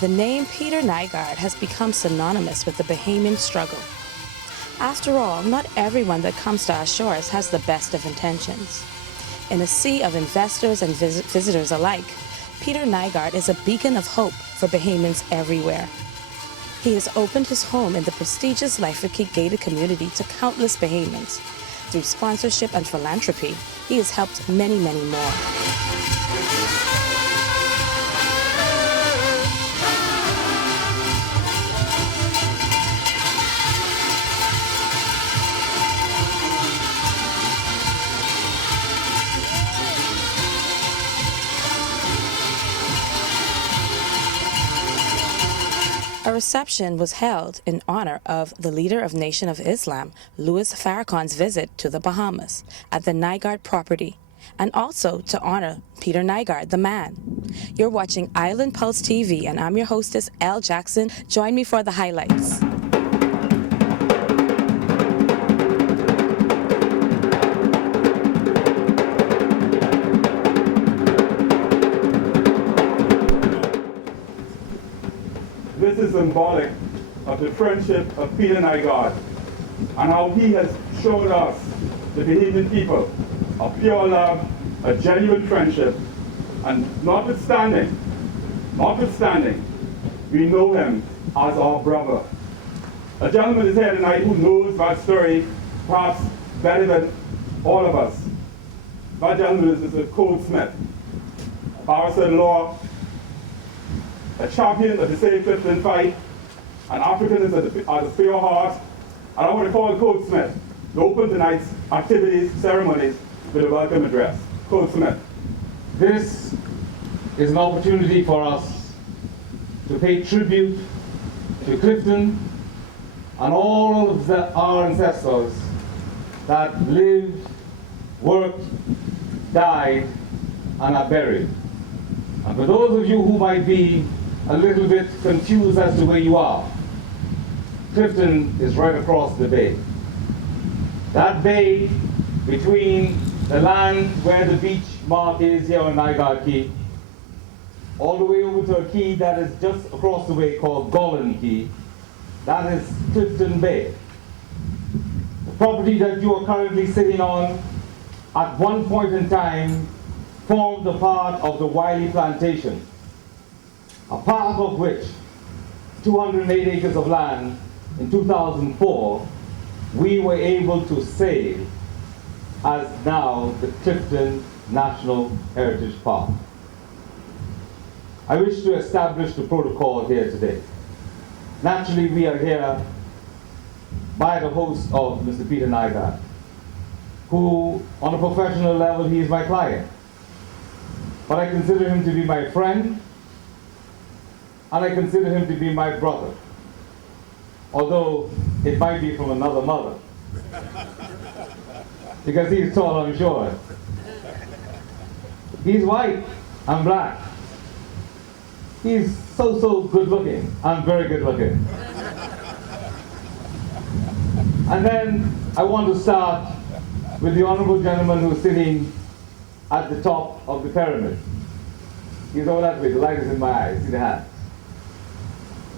The name Peter Nygard has become synonymous with the Bahamian struggle. After all, not everyone that comes to our shores has the best of intentions. In a sea of investors and visitors alike, Peter Nygard is a beacon of hope for Bahamians everywhere. He has opened his home in the prestigious Laifiki gated community to countless Bahamians. Through sponsorship and philanthropy, he has helped many, many more. A reception was held in honor of the leader of Nation of Islam, Louis Farrakhan's visit to the Bahamas at the Nygard property, and also to honor Peter Nygard, the man. You're watching Island Pulse TV, and I'm your hostess, Elle Jackson. Join me for the highlights. This is symbolic of the friendship of Peter Nygard and how he has showed us, the Bahamian people, a pure love, a genuine friendship, and notwithstanding, we know him as our brother. A gentleman is here tonight who knows that story perhaps better than all of us. That gentleman is Mr. Cole Smith, a barrister in law, a champion of the Save Clifton fight, an Africanist at the pure heart, and I want to call Cole Smith to open tonight's activities, ceremonies, with a welcome address. Cole Smith. This is an opportunity for us to pay tribute to Clifton and all of our ancestors that lived, worked, died, and are buried. And for those of you who might be a little bit confused as to where you are, Clifton is right across the bay. That bay between the land where the beach mark is here on Nygard Key, all the way over to a key that is just across the way called Golden Key, that is Clifton Bay. The property that you are currently sitting on, at one point in time, formed a part of the Wiley Plantation, a part of which, 208 acres of land, in 2004, we were able to save as now the Clifton National Heritage Park. I wish to establish the protocol here today. Naturally, we are here by the host of Mr. Peter Nygard, who, on a professional level, he is my client. But I consider him to be my friend, and I consider him to be my brother, although it might be from another mother, because he's tall, I'm sure. He's white, I'm black. He's so good looking, I'm very good looking. And then I want to start with the honorable gentleman who's sitting at the top of the pyramid. He's over that way, the light is in my eyes, see the hat.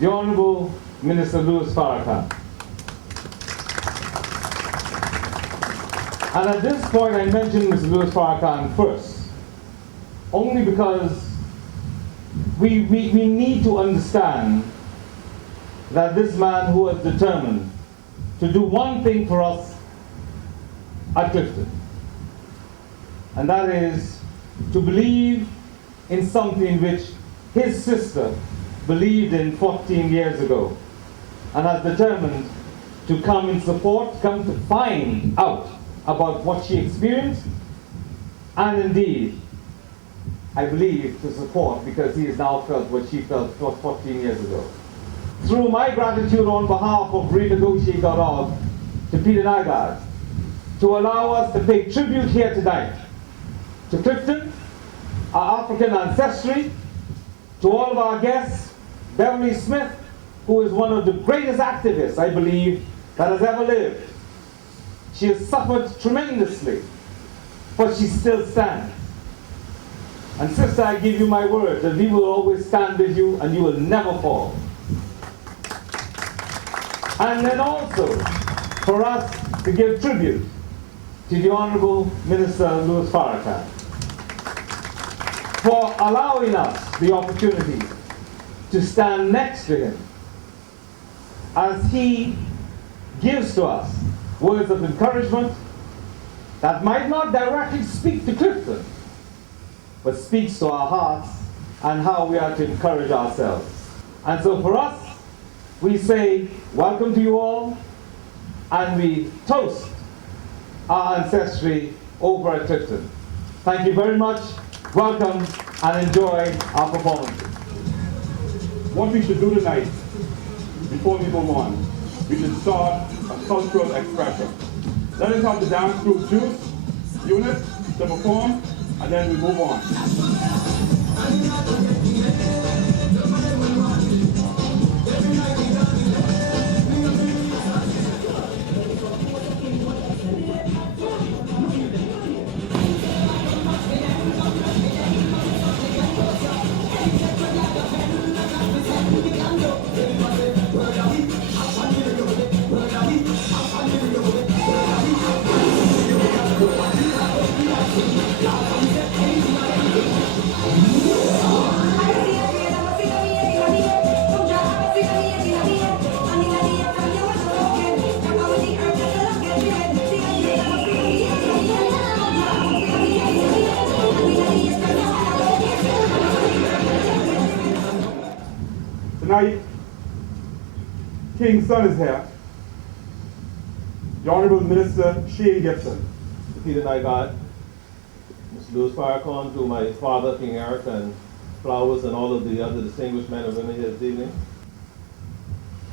The Honorable Minister Louis Farrakhan. And at this point I mentioned Mr. Louis Farrakhan first, only because we need to understand that this man who was determined to do one thing for us at Clifton, and that is to believe in something which his sister believed in 14 years ago, and has determined to come in support, come to find out about what she experienced, and indeed, I believe, to support, because he has now felt what she felt 14 years ago. Through my gratitude on behalf of renegotiate.org to Peter Nygard, to allow us to pay tribute here tonight to Clifton, our African ancestry, to all of our guests, Beverly Smith, who is one of the greatest activists, I believe, that has ever lived. She has suffered tremendously, but she still stands. And sister, I give you my word that we will always stand with you and you will never fall. And then also, for us to give tribute to the Honorable Minister Louis Farrakhan for allowing us the opportunity to stand next to him as he gives to us words of encouragement that might not directly speak to Clifton, but speaks to our hearts and how we are to encourage ourselves. And so for us, we say welcome to you all, and we toast our ancestry over at Clifton. Thank you very much, welcome, and enjoy our performance. What we should do tonight, before we move on, we should start a cultural expression. Let us have the dance group Juice unit to perform, and then we move on. Tonight, King's son is here, the Honorable Minister Shane Gibson. Peter Nygard, Mr. Louis Farrakhan, to my father, King Eric, and Flowers, and all of the other distinguished men and women here this evening.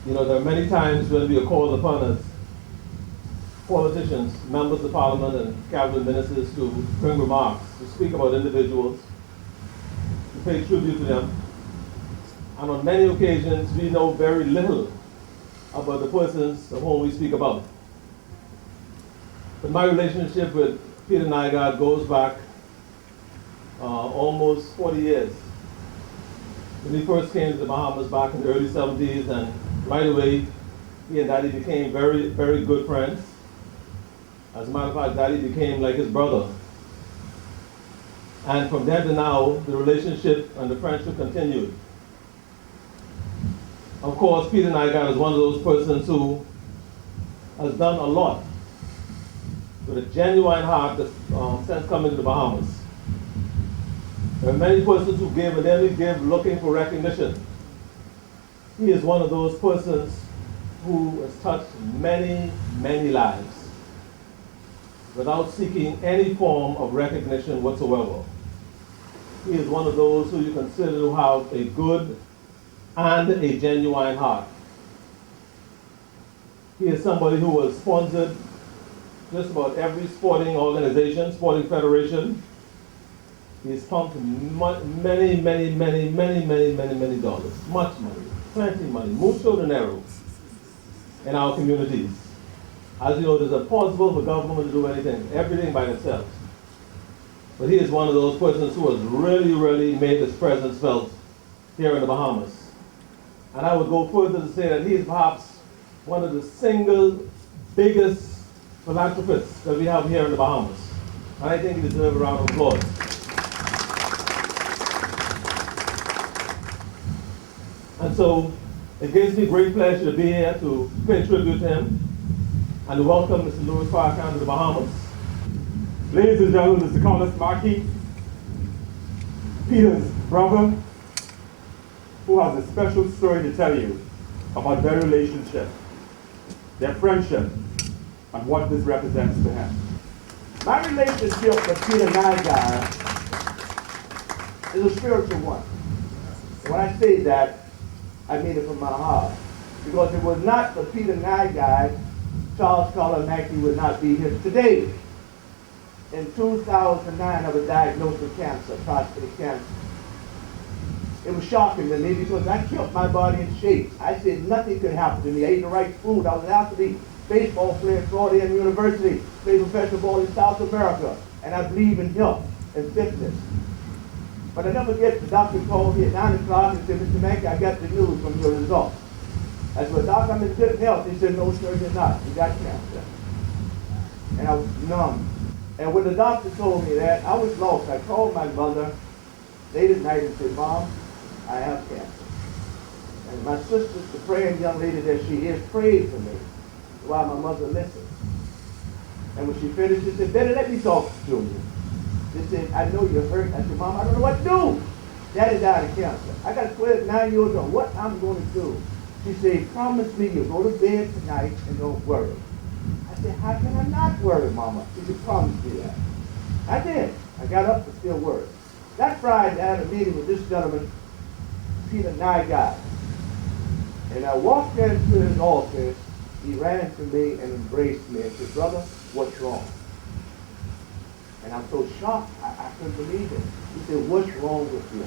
You know, there are many times when we are called upon as politicians, members of parliament, and cabinet ministers to bring remarks, to speak about individuals, to pay tribute to them. And on many occasions, we know very little about the persons of whom we speak about. But my relationship with Peter Nygard goes back almost 40 years. When he first came to the Bahamas back in the early 70s, and right away, he and Daddy became very, very good friends. As a matter of fact, Daddy became like his brother. And from then to now, the relationship and the friendship continued. Of course, Peter Nygard is one of those persons who has done a lot with a genuine heart since coming to the Bahamas. There are many persons who give and then give looking for recognition. He is one of those persons who has touched many, many lives without seeking any form of recognition whatsoever. He is one of those who you consider to have a good and a genuine heart. He is somebody who has sponsored just about every sporting organization, sporting federation. He's pumped many dollars, much money, plenty of money, mucho dinero in our communities. As you know, it is impossible for government to do everything by themselves. But he is one of those persons who has really, really made his presence felt here in the Bahamas. And I would go further to say that he is perhaps one of the single biggest philanthropists that we have here in the Bahamas. And I think he deserves a round of applause. And so it gives me great pleasure to be here to pay tribute to him and to welcome Mr. Louis Farrakhan to the Bahamas. Ladies and gentlemen, Mr. Carlos Markey, Peter's brother, who has a special story to tell you about their relationship, their friendship, and what this represents to him. My relationship with Peter Nygard is a spiritual one. When I say that, I mean it from my heart. Because if it was not for Peter Nygard, Charles Collar Mackey would not be here today. In 2009, I was diagnosed with cancer, prostate cancer. It was shocking to me because I kept my body in shape. I said nothing could happen to me. I ate the right food. I was an athlete, baseball player at Florida University, played professional ball in South America, and I believe in health and fitness. But I never forget, the doctor called me at 9 o'clock and said, Mr. Mackey, I got the news from your results. I said, well, Doc, I'm in good health. He said, no, sir, you're not. You got cancer. And I was numb. And when the doctor told me that, I was lost. I called my mother late at night and said, Mom, I have cancer. And my sister, the praying young lady that she is, prayed for me while my mother listened. And when she finished, she said, Betty, let me talk to you. She said, I know you're hurt. I said, Mom, I don't know what to do. Daddy died of cancer. I got 12, 9 years old. What I'm going to do? She said, promise me you'll go to bed tonight and don't worry. I said, how can I not worry, Mama? She said, promise me that. I did. I got up and still worried. That Friday, I had a meeting with this gentleman, Peter Nygard. And I walked into his office. He ran to me and embraced me and said, brother, what's wrong? And I'm so shocked, I couldn't believe it. He said, what's wrong with you?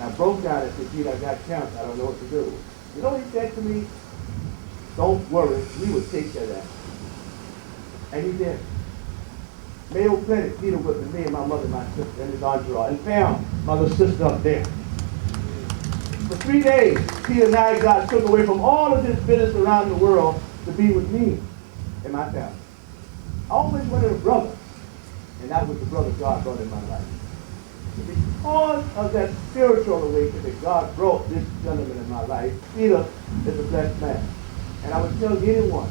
I broke down and said, Peter, I got cancer. I don't know what to do. You know what he said to me? Don't worry, we will take care of that. And he did. Mayo Clinic, Peter with me and my mother, my sister, and his entourage, and found my little sister up there. For 3 days, Peter Nygard took away from all of his business around the world to be with me and my family. I always wanted a brother, and that was the brother God brought in my life. Because of that spiritual awakening that God brought this gentleman in my life, Peter is a blessed man. And I would tell anyone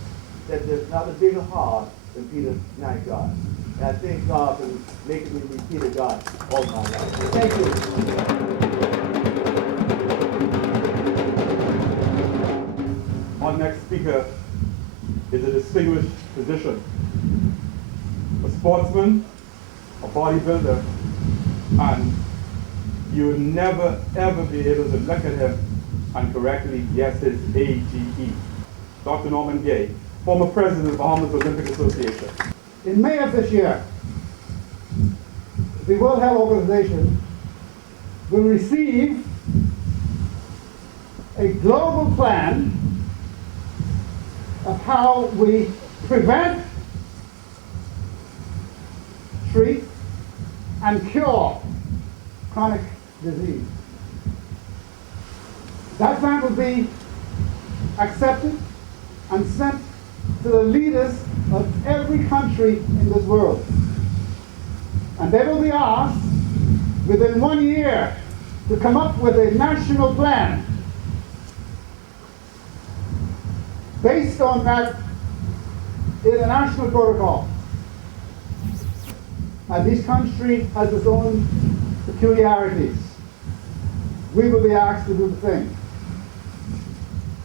that there's not a bigger heart than Peter Nygard. And I thank God for making me be Peter God all my life. Thank you. Our next speaker is a distinguished physician, a sportsman, a bodybuilder, and you would never ever be able to look at him and correctly guess his AGE. Dr. Norman Gay, former president of the Bahamas Olympic Association. In May of this year, the World Health Organization will receive a global plan of how we prevent, treat, and cure chronic disease. That plan will be accepted and sent to the leaders of every country in this world. And they will be asked within 1 year to come up with a national plan based on that international protocol. And each country has its own peculiarities. We will be asked to do the same.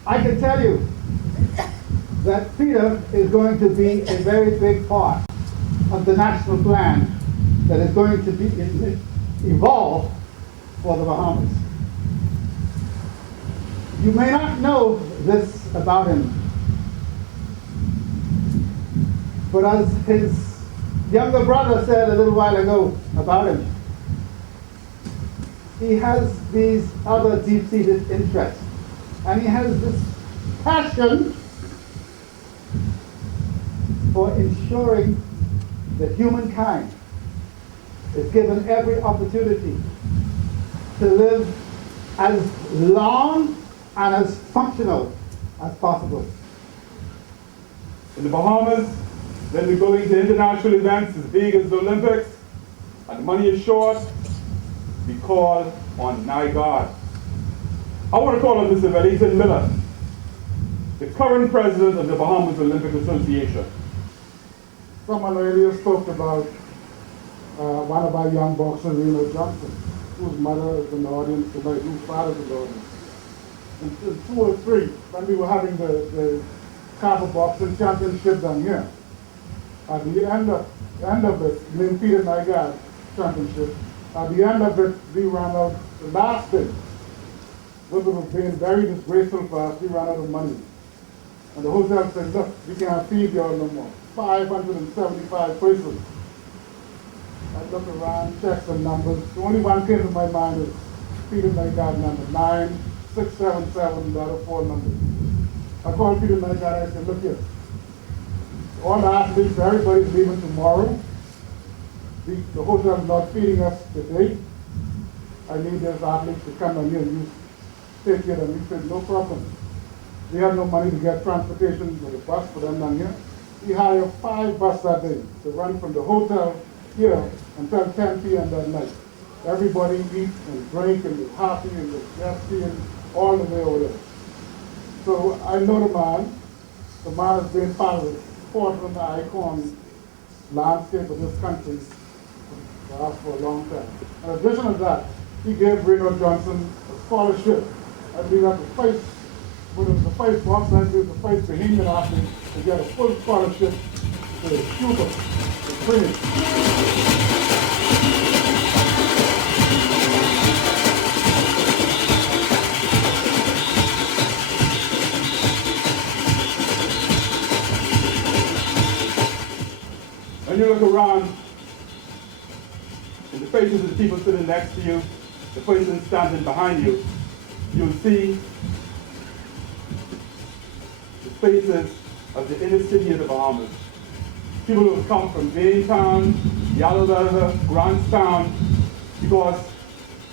I can tell you that Peter is going to be a very big part of the national plan that is going to be evolved for the Bahamas. You may not know this about him, but as his younger brother said a little while ago about him, he has these other deep-seated interests, and he has this passion for ensuring that humankind is given every opportunity to live as long and as functional as possible. In the Bahamas, when we're going to international events as big as the Olympics, and the money is short, we call on Nygard. I want to call on Mr. Wellington Miller, the current president of the Bahamas Olympic Association. Someone earlier spoke about one of our young boxers, Reno Johnson, whose mother is in the audience tonight, whose father is in the audience. And 2 or 3, when we were having the Carver Boxing Championship down here, at the end of it, named Peter Nygard Championship, at the end of it, we ran out, the last day, we were paying very disgraceful for us, we ran out of money. And the hotel said, look, we can't feed you all no more. 575 persons. I look around, check some numbers. The only one came to my mind is Peter Nygard number 9677, the other 4 numbers. I called Peter Nygard, I said, look here, all the athletes, everybody's leaving tomorrow. The hotel's not feeding us today. I need these athletes to come down here and use state here. And we said, no problem. We had no money to get transportation with a bus for them down here. We hired 5 buses that day to run from the hotel here until 10 p.m. that night. Everybody eat and drink and was happy and was jet skiing all the way over there. So I know the man. The man has been part of the sport and the icon landscape of this country for us for a long time. In addition to that, he gave Reno Johnson a scholarship. I believe that's the first, when it was the first box, I believe the first Bahamian athlete to get a full scholarship to Cuba, to training. When you look around in the faces of the people sitting next to you, the person standing behind you, you'll see the faces of the inner city of the Bahamas. People who have come from Jamestown, Yellowweather, Grantstown, because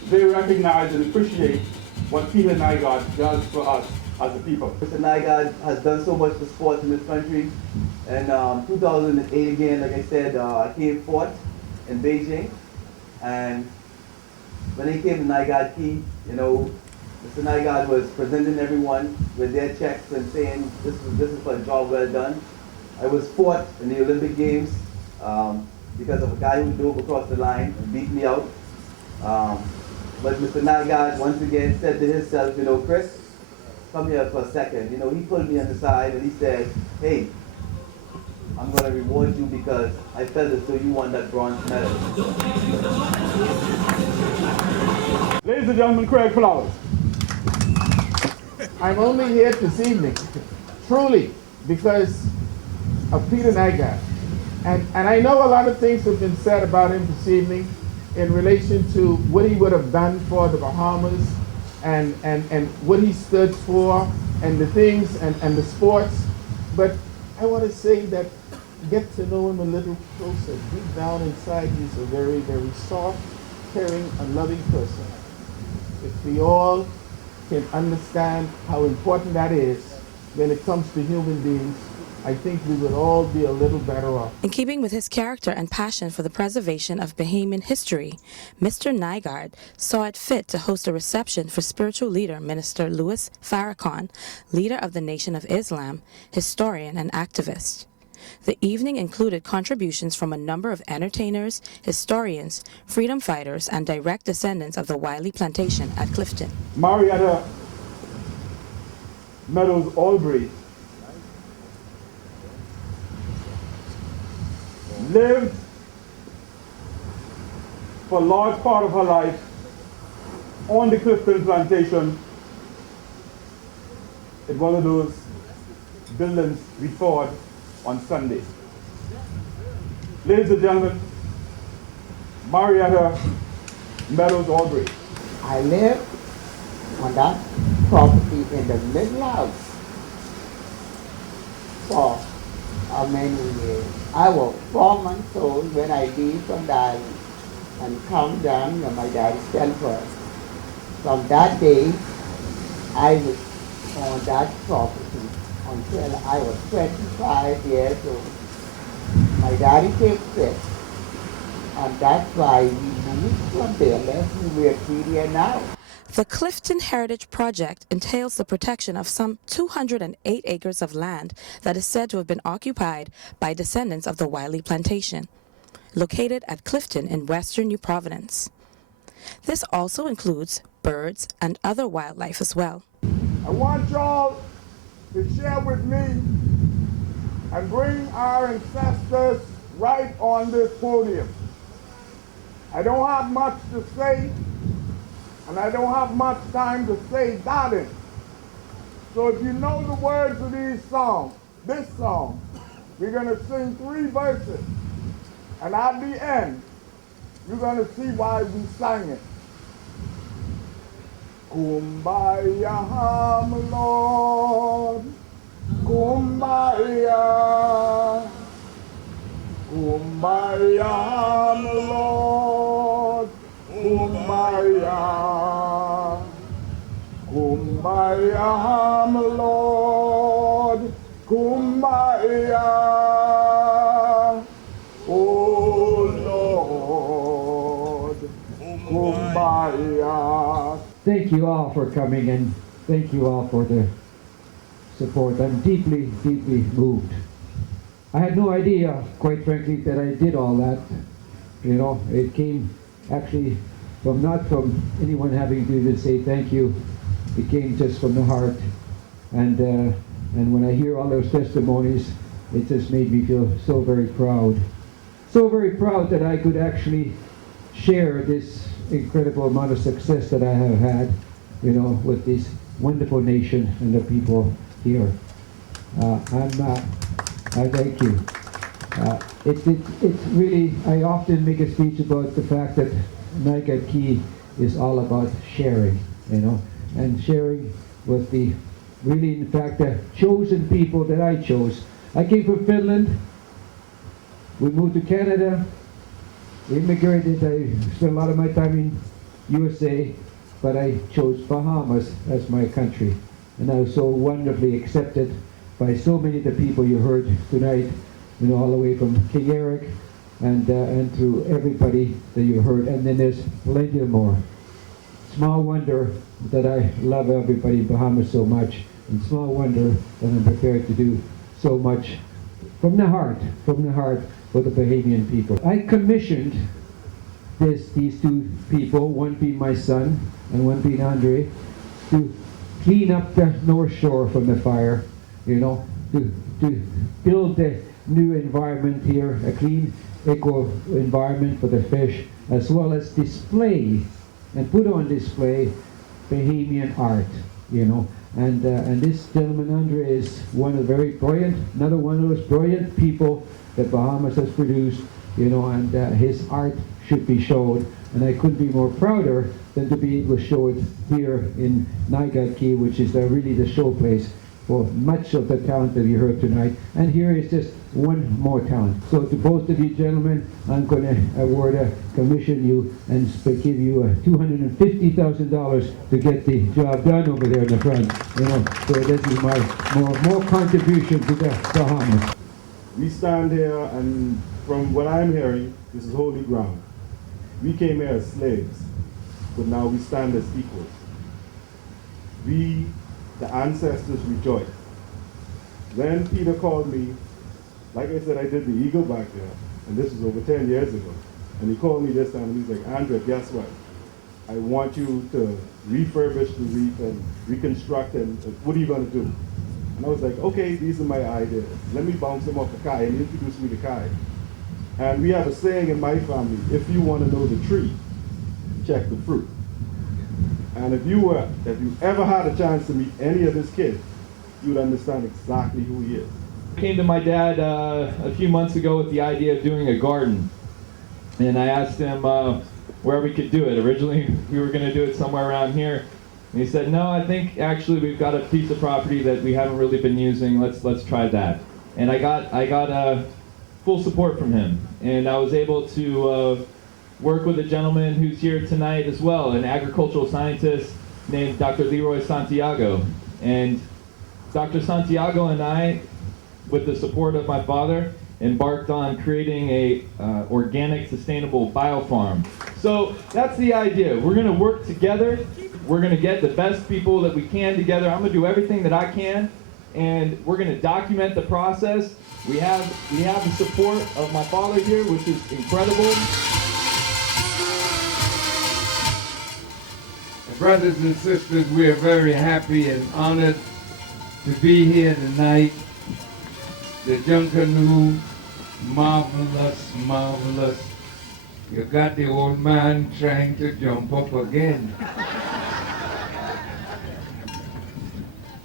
they recognize and appreciate what Peter Nygard does for us as a people. Mr. Nygard has done so much for sports in this country. And 2008 again, like I said, I came fourth in Beijing. And when they came to Nygard Key, you know, Mr. Nygard was presenting everyone with their checks and saying, this is for a job well done. I was fourth in the Olympic Games because of a guy who dove across the line and beat me out. But Mr. Nygard once again said to himself, you know, Chris, come here for a second. You know, he pulled me on the side and he said, hey, I'm going to reward you because I felt as though you won that bronze medal. Ladies and gentlemen, Craig Flowers. I'm only here this evening, truly, because of Peter Nygard. And I know a lot of things have been said about him this evening in relation to what he would have done for the Bahamas and what he stood for and the things and the sports. But I want to say that get to know him a little closer. Deep down inside, he's a very, very soft, caring, and loving person. If we all can understand how important that is when it comes to human beings, I think we would all be a little better off. In keeping with his character and passion for the preservation of Bahamian history, Mr. Nygard saw it fit to host a reception for spiritual leader Minister Louis Farrakhan, leader of the Nation of Islam, historian and activist. The evening included contributions from a number of entertainers, historians, freedom fighters, and direct descendants of the Wiley plantation at Clifton. Marietta Meadows Albury lived for a large part of her life on the Clifton plantation in one of those buildings we fought on Sunday. Ladies and gentlemen, Marietta Meadows Albury. I lived on that property in the middle house for many years. I was 4 months old when I leave from that and come down to my daddy's temple. From that day, I was on that property until I was 25 years old. My daddy came sick, and that's why we moved from there. We're 3 there now. The Clifton Heritage Project entails the protection of some 208 acres of land that is said to have been occupied by descendants of the Wiley plantation, located at Clifton in western New Providence. This also includes birds and other wildlife as well. I want y'all to share with me and bring our ancestors right on this podium. I don't have much to say, and I don't have much time to say that in. So if you know the words of this song, we're going to sing 3 verses. And at the end, you're going to see why we sang it. Kumbaya, my Lord, Kumbaya, Kumbaya, my Lord, Kumbaya. Ram Lord Kumbaya. Oh Lord Kumbaya. Thank you all for coming and thank you all for the support. I'm deeply, deeply moved. I had no idea, quite frankly, that I did all that. You know, it came actually from not from anyone having to say thank you. It came just from the heart. And when I hear all those testimonies, it just made me feel so very proud. So very proud that I could actually share this incredible amount of success that I have had, you know, with this wonderful nation and the people here. I thank you. It's really, I often make a speech about the fact that Nygard Key is all about sharing, you know, and sharing with the, really in fact, the chosen people that I chose. I came from Finland. We moved to Canada. We immigrated. I spent a lot of my time in USA, but I chose Bahamas as my country. And I was so wonderfully accepted by so many of the people you heard tonight, you know, all the way from King Eric and through everybody that you heard. And then there's plenty more. Small wonder that I love everybody in Bahamas so much, and small wonder that I'm prepared to do so much from the heart for the Bahamian people. I commissioned these two people, one being my son and one being Andre, to clean up the North Shore from the fire, you know, to build the new environment here, a clean eco environment for the fish, as well as display and put on display Bahamian art, you know. And this gentleman, Andre, is another one of those brilliant people that Bahamas has produced, you know, and his art should be showed. And I couldn't be more prouder than to be able to show it here in Nygard Key, which is really the showplace for much of the talent that you heard tonight. And here is just one more talent. So to both of you gentlemen, I'm going to commission you and give you $250,000 to get the job done over there in the front. You know, so this is my more contribution to the Bahamas. We stand here, and from what I'm hearing, this is holy ground. We came here as slaves, but now we stand as equals. We, the ancestors, rejoice. When Peter called me, like I said, I did the Eagle back there, and this was over 10 years ago. And he called me this time, and he's like, Andre, guess what? I want you to refurbish the reef and reconstruct, and what are you going to do? And I was like, okay, these are my ideas. Let me bounce them off the Kai, and he introduced me to Kai. And we have a saying in my family, if you want to know the tree, check the fruit. And if you ever had a chance to meet any of his kids, you would understand exactly who he is. I came to my dad a few months ago with the idea of doing a garden. And I asked him where we could do it. Originally, we were going to do it somewhere around here. And he said, no, I think actually we've got a piece of property that we haven't really been using. Let's try that. And I got full support from him. And I was able to work with a gentleman who's here tonight as well, an agricultural scientist named Dr. Leroy Santiago. And Dr. Santiago and I, with the support of my father, embarked on creating a organic, sustainable biofarm. So that's the idea. We're going to work together. We're going to get the best people that we can together. I'm going to do everything that I can, and we're going to document the process. We have the support of my father here, which is incredible. Brothers and sisters, we are very happy and honored to be here tonight. The Junkanoo, marvelous, marvelous. You got the old man trying to jump up again.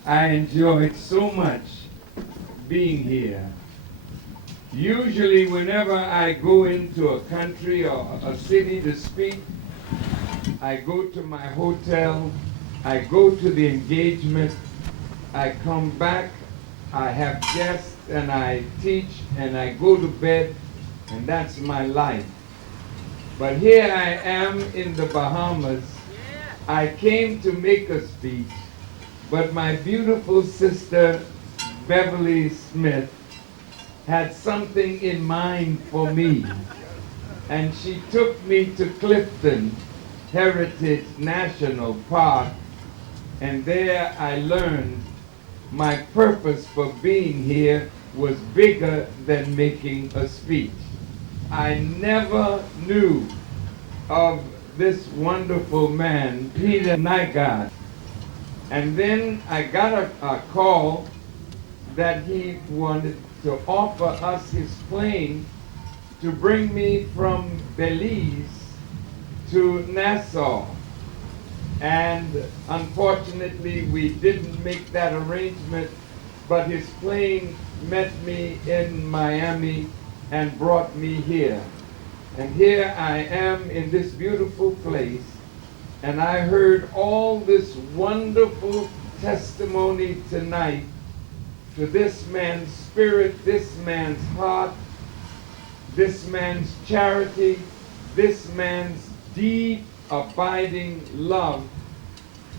I enjoyed so much being here. Usually whenever I go into a country or a city to speak, I go to my hotel, I go to the engagement, I come back, I have guests, and I teach, and I go to bed, and that's my life. But here I am in the Bahamas. I came to make a speech, but my beautiful sister Beverly Smith had something in mind for me, and she took me to Clifton Heritage National Park, and there I learned my purpose for being here was bigger than making a speech. I never knew of this wonderful man, Peter Nygard. And then I got a call that he wanted to offer us his plane to bring me from Belize to Nassau. And unfortunately, we didn't make that arrangement, but his plane met me in Miami and brought me here. And here I am in this beautiful place, and I heard all this wonderful testimony tonight to this man's spirit, this man's heart, this man's charity, this man's deep, abiding love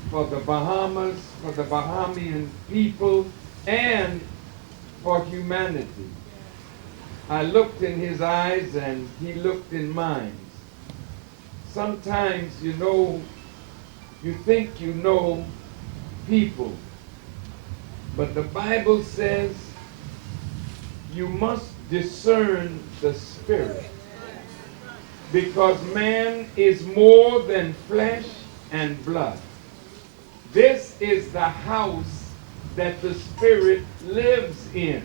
for the Bahamas, for the Bahamian people, and for humanity. I looked in his eyes and he looked in mine. Sometimes, you know, you think you know people, but the Bible says you must discern the spirit, because man is more than flesh and blood. This is the house that the Spirit lives in.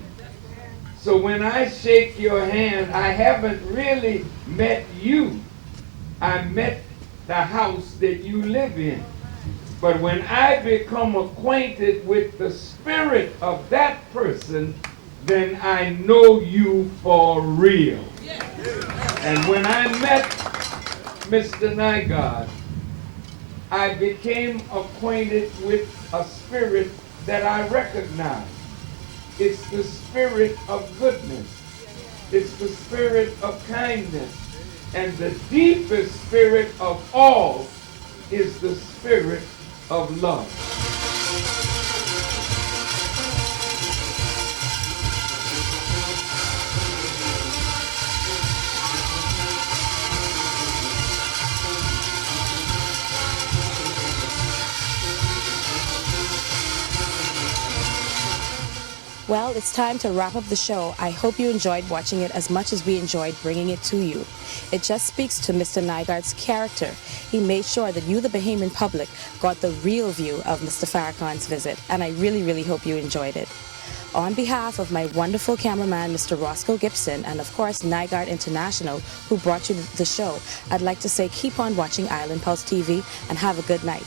So when I shake your hand, I haven't really met you. I met the house that you live in. But when I become acquainted with the spirit of that person, then I know you for real. And when I met Mr. Nygard, I became acquainted with a spirit that I recognize. It's the spirit of goodness. It's the spirit of kindness. And the deepest spirit of all is the spirit of love. Well, it's time to wrap up the show. I hope you enjoyed watching it as much as we enjoyed bringing it to you. It just speaks to Mr. Nygard's character. He made sure that you, the Bahamian public, got the real view of Mr. Farrakhan's visit, and I really, really hope you enjoyed it. On behalf of my wonderful cameraman, Mr. Roscoe Gibson, and of course, Nygard International, who brought you the show, I'd like to say keep on watching Island Pulse TV and have a good night.